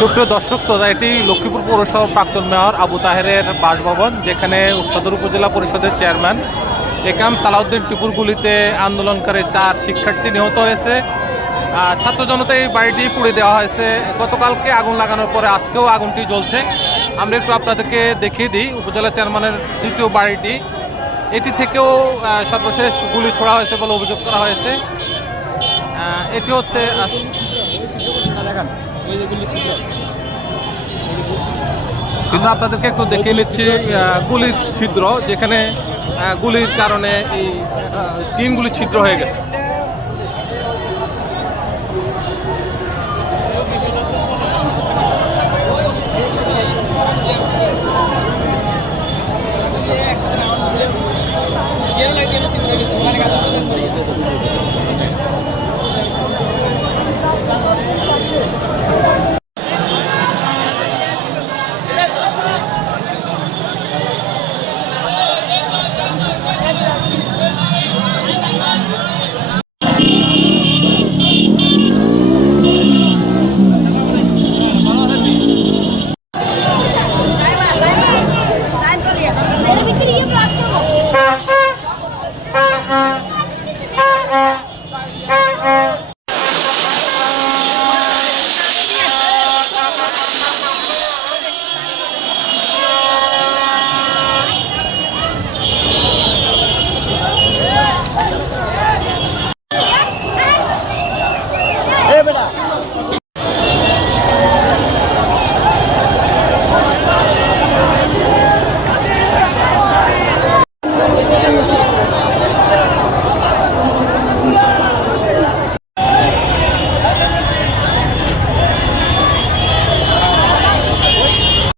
সুপ্রিয় দর্শক শ্রোতা, এটি লক্ষ্মীপুর পৌরসভার প্রাক্তন মেয়র আবু তাহেরের বাসভবন, যেখানে সদর উপজেলা পরিষদের চেয়ারম্যান একাম সালাউদ্দিন টিপুর গুলিতে আন্দোলনকারী 4 শিক্ষার্থী নিহত হয়েছে। ছাত্র জনতা এই বাড়িটি পুড়ে দেওয়া হয়েছে। গতকালকে আগুন লাগানোর পরে আজকেও আগুনটি জ্বলছে। আমরা একটু আপনাদেরকে দেখিয়ে দিই উপজেলা চেয়ারম্যানের দ্বিতীয় বাড়িটি। এটি থেকেও সর্বশেষ গুলি ছোড়া হয়েছে বলে অভিযোগ করা হয়েছে। এটি হচ্ছে কিন্তু আপনাদেরকে একটু দেখিয়ে নিচ্ছি গুলির ছিদ্র, যেখানে গুলির কারণে এই টিনগুলি ছিদ্র হয়ে গেছে।